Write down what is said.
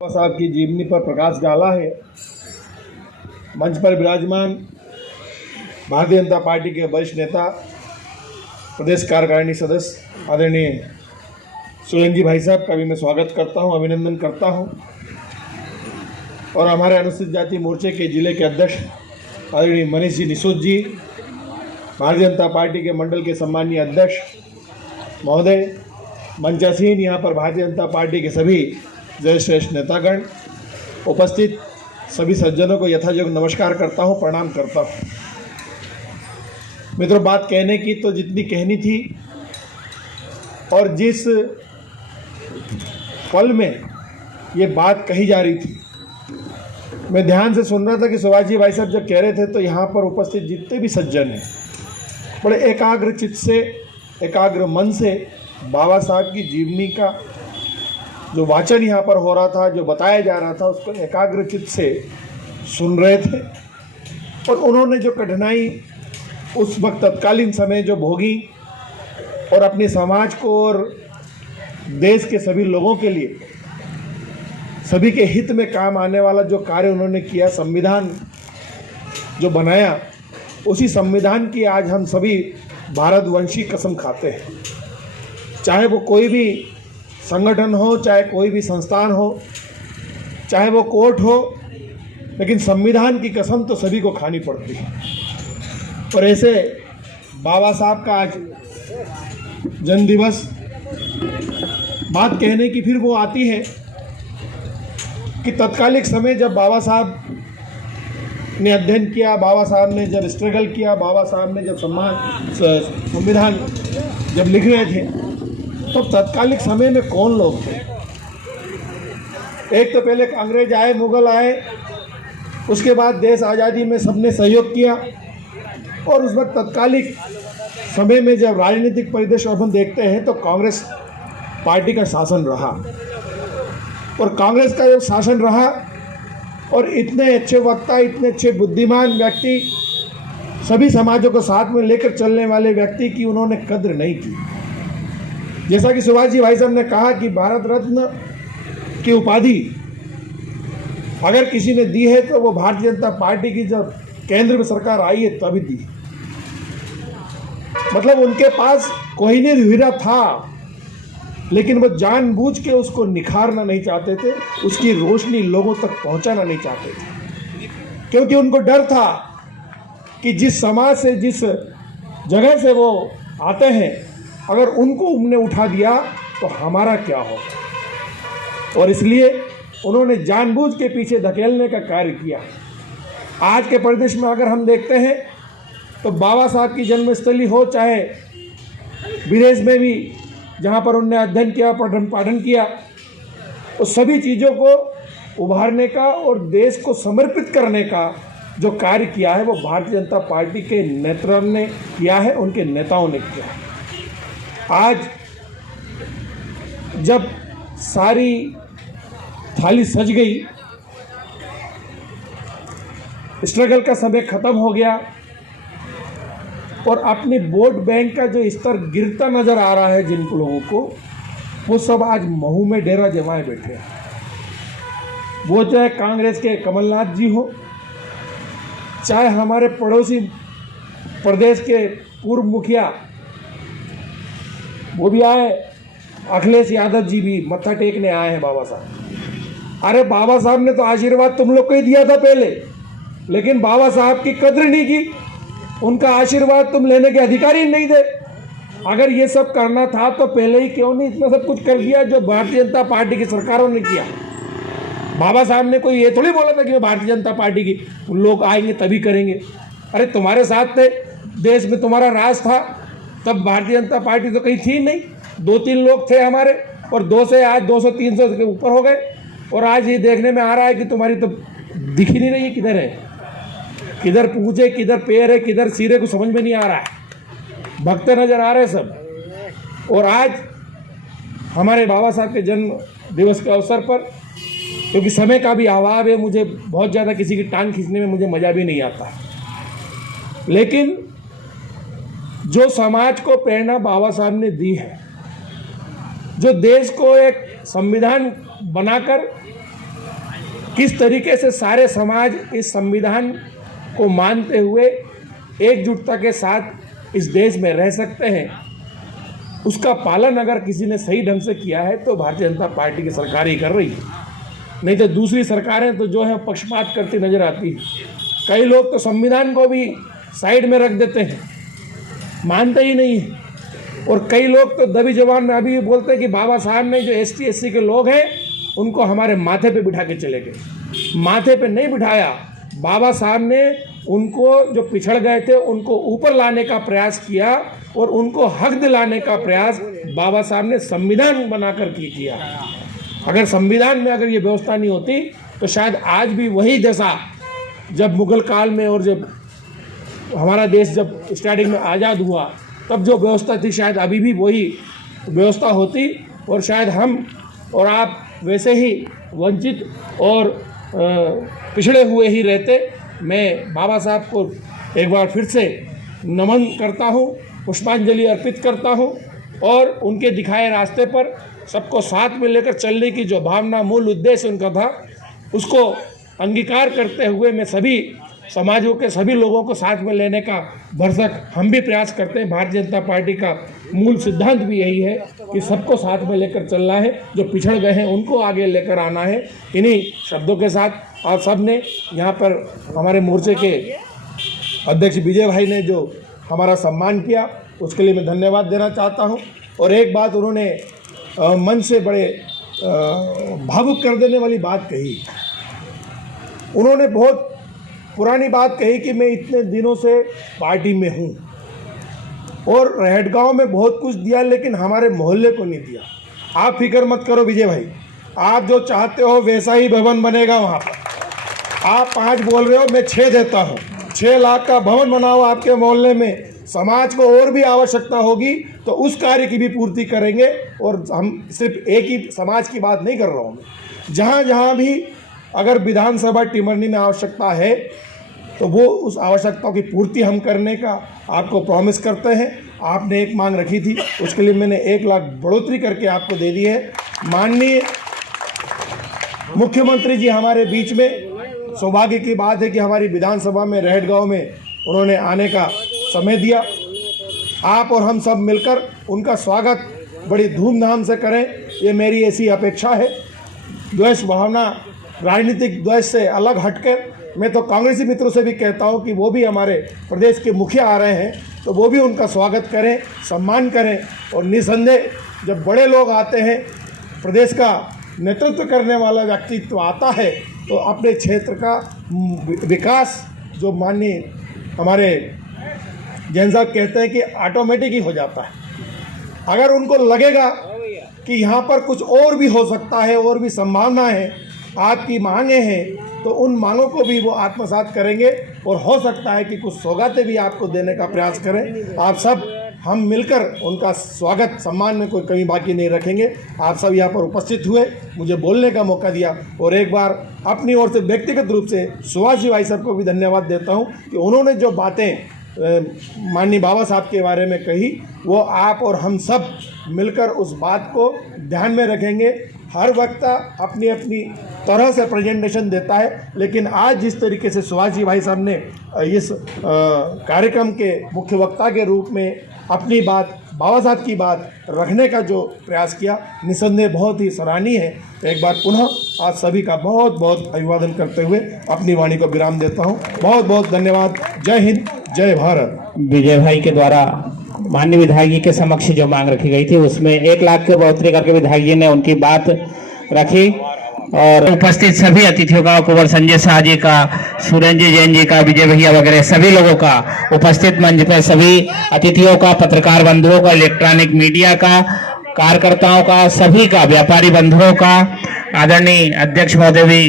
बाबा साहब की जीवनी पर प्रकाश डाला है। मंच पर विराजमान भारतीय जनता पार्टी के वरिष्ठ नेता, प्रदेश कार्यकारिणी सदस्य आदरणीय सोलन जी भाई साहब का भी मैं स्वागत करता हूं, अभिनंदन करता हूं। और हमारे अनुसूचित जाति मोर्चे के जिले के अध्यक्ष आदरणीय मनीष जी निशोद जी, भारतीय जनता पार्टी के मंडल के सम्मानीय अध्यक्ष महोदय, मंचासीन यहाँ पर भारतीय जनता पार्टी के सभी जय श्रेष्ठ नेतागण, उपस्थित सभी सज्जनों को यथायोग्य नमस्कार करता हूं, प्रणाम करता हूं। मित्रों, बात कहने की तो जितनी कहनी थी और जिस पल में ये बात कही जा रही थी, मैं ध्यान से सुन रहा था कि सुभाष जी भाई साहब जब कह रहे थे तो यहाँ पर उपस्थित जितने भी सज्जन हैं बड़े एकाग्र चित्त से, एकाग्र मन से बाबा साहब की जीवनी का जो वाचन यहाँ पर हो रहा था, जो बताया जा रहा था, उसको एकाग्र चित्त से सुन रहे थे। और उन्होंने जो कठिनाई उस वक्त तत्कालीन समय जो भोगी और अपने समाज को और देश के सभी लोगों के लिए, सभी के हित में काम आने वाला जो कार्य उन्होंने किया, संविधान जो बनाया, उसी संविधान की आज हम सभी भारतवंशी कसम खाते हैं। चाहे वो कोई भी संगठन हो, चाहे कोई भी संस्थान हो, चाहे वो कोर्ट हो, लेकिन संविधान की कसम तो सभी को खानी पड़ती है। और ऐसे बाबा साहब का आज जन्म दिवस, बात कहने की फिर वो आती है कि तत्कालिक समय जब बाबा साहब ने अध्ययन किया, बाबा साहब ने जब स्ट्रगल किया, बाबा साहब ने जब संविधान जब लिख रहे थे, तो तत्कालिक समय में कौन लोग थे? एक तो पहले अंग्रेज आए, मुगल आए, उसके बाद देश आज़ादी में सबने सहयोग किया। और उस वक्त तत्कालिक समय में जब राजनीतिक परिदृश्य हम देखते हैं तो कांग्रेस पार्टी का शासन रहा। और कांग्रेस का जब शासन रहा और इतने अच्छे वक्ता, इतने अच्छे बुद्धिमान व्यक्ति, सभी समाजों को साथ में लेकर चलने वाले व्यक्ति की उन्होंने कद्र नहीं की। जैसा कि सुभाष जी भाई साहब ने कहा कि भारत रत्न की उपाधि अगर किसी ने दी है तो वो भारतीय जनता पार्टी की जब केंद्र में सरकार आई है तभी दी। मतलब उनके पास कोहिनूर हीरा था, लेकिन वो जानबूझ के उसको निखारना नहीं चाहते थे, उसकी रोशनी लोगों तक पहुंचाना नहीं चाहते थे, क्योंकि उनको डर था कि जिस समाज से, जिस जगह से वो आते हैं, अगर उनको हमने उठा दिया तो हमारा क्या होगा। और इसलिए उन्होंने जानबूझ के पीछे धकेलने का कार्य किया। आज के परिदृश्य में अगर हम देखते हैं तो बाबा साहब की जन्मस्थली हो, चाहे विदेश में भी जहाँ पर उन्होंने अध्ययन किया, पाठन किया, उस सभी चीज़ों को उभारने का और देश को समर्पित करने का जो कार्य किया है वो भारतीय जनता पार्टी के नेतृत्व ने किया है, उनके नेताओं ने किया है। आज जब सारी थाली सज गई, स्ट्रगल का समय खत्म हो गया और अपने वोट बैंक का जो स्तर गिरता नजर आ रहा है जिन लोगों को, वो सब आज महू में डेरा जमाए बैठे हैं। वो चाहे कांग्रेस के कमलनाथ जी हो, चाहे हमारे पड़ोसी प्रदेश के पूर्व मुखिया वो भी आए, अखिलेश यादव जी भी मत्था टेकने आए हैं बाबा साहब। अरे बाबा साहब ने तो आशीर्वाद तुम लोग को ही दिया था पहले, लेकिन बाबा साहब की कद्र नहीं की, उनका आशीर्वाद तुम लेने के अधिकारी नहीं थे। अगर ये सब करना था तो पहले ही क्यों नहीं इतना सब कुछ कर दिया जो भारतीय जनता पार्टी की सरकारों ने किया। बाबा साहब ने कोई ये थोड़ी बोला था कि भारतीय जनता पार्टी की लोग आएंगे तभी करेंगे। अरे तुम्हारे साथ थे, देश में तुम्हारा राज था, तब भारतीय जनता पार्टी तो कहीं थी नहीं, 2-3 लोग थे हमारे, और 2 से आज 200-300 के ऊपर हो गए। और आज ये देखने में आ रहा है कि तुम्हारी तो दिख ही नहीं रही है, किधर है, किधर पूंछे, किधर पैर है, किधर सिर है, कुछ समझ में नहीं आ रहा है, भगते नजर आ रहे हैं सब। और आज हमारे बाबा साहब के जन्म दिवस के अवसर पर, क्योंकि समय का भी अभाव है, मुझे बहुत ज़्यादा किसी की टांग खींचने में मुझे मज़ा भी नहीं आता, लेकिन जो समाज को प्रेरणा बाबा साहब ने दी है, जो देश को एक संविधान बनाकर किस तरीके से सारे समाज इस संविधान को मानते हुए एकजुटता के साथ इस देश में रह सकते हैं, उसका पालन अगर किसी ने सही ढंग से किया है तो भारतीय जनता पार्टी की सरकार ही कर रही है। नहीं तो दूसरी सरकारें तो जो है पक्षपात करती नजर आती है। कई लोग तो संविधान को भी साइड में रख देते हैं, मानते ही नहीं है। और कई लोग तो दबी जबान में अभी बोलते हैं कि बाबा साहब ने जो ST SC के लोग हैं उनको हमारे माथे पे बिठा के चले गए। माथे पे नहीं बिठाया, बाबा साहब ने उनको जो पिछड़ गए थे उनको ऊपर लाने का प्रयास किया और उनको हक दिलाने का प्रयास बाबा साहब ने संविधान बनाकर किया। अगर संविधान में अगर ये व्यवस्था नहीं होती तो शायद आज भी वही दशा जब मुगल काल में और जब हमारा देश जब स्टार्टिंग में आज़ाद हुआ तब जो व्यवस्था थी शायद अभी भी वही व्यवस्था होती और शायद हम और आप वैसे ही वंचित और पिछड़े हुए ही रहते। मैं बाबा साहब को एक बार फिर से नमन करता हूँ, पुष्पांजलि अर्पित करता हूँ और उनके दिखाए रास्ते पर सबको साथ में लेकर चलने की जो भावना, मूल उद्देश्य उनका था, उसको अंगीकार करते हुए मैं सभी समाजों के सभी लोगों को साथ में लेने का भरसक हम भी प्रयास करते हैं। भारतीय जनता पार्टी का मूल सिद्धांत भी यही है कि सबको साथ में लेकर चलना है, जो पिछड़ गए हैं उनको आगे लेकर आना है। इन्हीं शब्दों के साथ आप सब ने यहाँ पर हमारे मोर्चे के अध्यक्ष विजय भाई ने जो हमारा सम्मान किया उसके लिए मैं धन्यवाद देना चाहता हूँ। और एक बात उन्होंने मन से बड़े भावुक कर देने वाली बात कही। उन्होंने बहुत पुरानी बात कही कि मैं इतने दिनों से पार्टी में हूँ और रहटगांव में बहुत कुछ दिया लेकिन हमारे मोहल्ले को नहीं दिया। आप फिक्र मत करो विजय भाई, आप जो चाहते हो वैसा ही भवन बनेगा वहाँ पर। आप 5 बोल रहे हो, मैं 6 देता हूँ। 6 लाख का भवन बनाओ आपके मोहल्ले में। समाज को और भी आवश्यकता होगी तो उस कार्य की भी पूर्ति करेंगे। और हम सिर्फ एक ही समाज की बात नहीं कर रहा हूँ मैं, जहाँ जहाँ भी अगर विधानसभा टिमरनी में आवश्यकता है तो वो उस आवश्यकताओं की पूर्ति हम करने का आपको प्रॉमिस करते हैं। आपने एक मांग रखी थी, उसके लिए मैंने 1 लाख बढ़ोतरी करके आपको दे दी है। माननीय मुख्यमंत्री जी हमारे बीच में, सौभाग्य की बात है कि हमारी विधानसभा में रहटगांव में उन्होंने आने का समय दिया। आप और हम सब मिलकर उनका स्वागत बड़ी धूमधाम से करें, ये मेरी ऐसी अपेक्षा है। द्वेष भावना, राजनीतिक द्वेष से अलग हटकर मैं तो कांग्रेसी मित्रों से भी कहता हूं कि वो भी हमारे प्रदेश के मुखिया आ रहे हैं तो वो भी उनका स्वागत करें, सम्मान करें। और निसंदेह जब बड़े लोग आते हैं, प्रदेश का नेतृत्व करने वाला व्यक्तित्व आता है तो अपने क्षेत्र का विकास, जो माननीय हमारे जैन साहब कहते हैं कि ऑटोमेटिक ही हो जाता है। अगर उनको लगेगा कि यहाँ पर कुछ और भी हो सकता है, और भी संभावना है, आपकी मांगे हैं, तो उन मांगों को भी वो आत्मसात करेंगे और हो सकता है कि कुछ सौगातें भी आपको देने का प्रयास करें। आप सब हम मिलकर उनका स्वागत, सम्मान में कोई कमी बाकी नहीं रखेंगे। आप सब यहाँ पर उपस्थित हुए, मुझे बोलने का मौका दिया और एक बार अपनी ओर से व्यक्तिगत रूप से सुभाष जी भाई साहब को भी धन्यवाद देता हूँ कि उन्होंने जो बातें माननीय बाबा साहब के बारे में कही वो आप और हम सब मिलकर उस बात को ध्यान में रखेंगे। हर वक्ता अपनी अपनी तरह से प्रेजेंटेशन देता है, लेकिन आज जिस तरीके से सुभाष जी भाई साहब ने इस कार्यक्रम के मुख्य वक्ता के रूप में अपनी बात, बाबा साहब की बात रखने का जो प्रयास किया, निसंदेह बहुत ही सराहनीय है। तो एक बार पुनः आज सभी का बहुत बहुत अभिवादन करते हुए अपनी वाणी को विराम देता हूँ। बहुत बहुत धन्यवाद। जय हिंद, जय भारत। विजय भाई के द्वारा माननीय विधायक जी के समक्ष जो मांग रखी गई थी उसमें 1 लाख की बढ़ोतरी करके विधायक जी ने उनकी बात रखी। और उपस्थित सभी अतिथियों का, कुंवर संजय शाह जी का, सुरेंद्र जैन जी का, विजय भैया वगैरह सभी लोगों का, उपस्थित मंच पर सभी अतिथियों का, पत्रकार बंधुओं का, इलेक्ट्रॉनिक मीडिया का, कार्यकर्ताओं का, सभी का, व्यापारी बंधुओं का, आदरणीय अध्यक्ष महोदय भी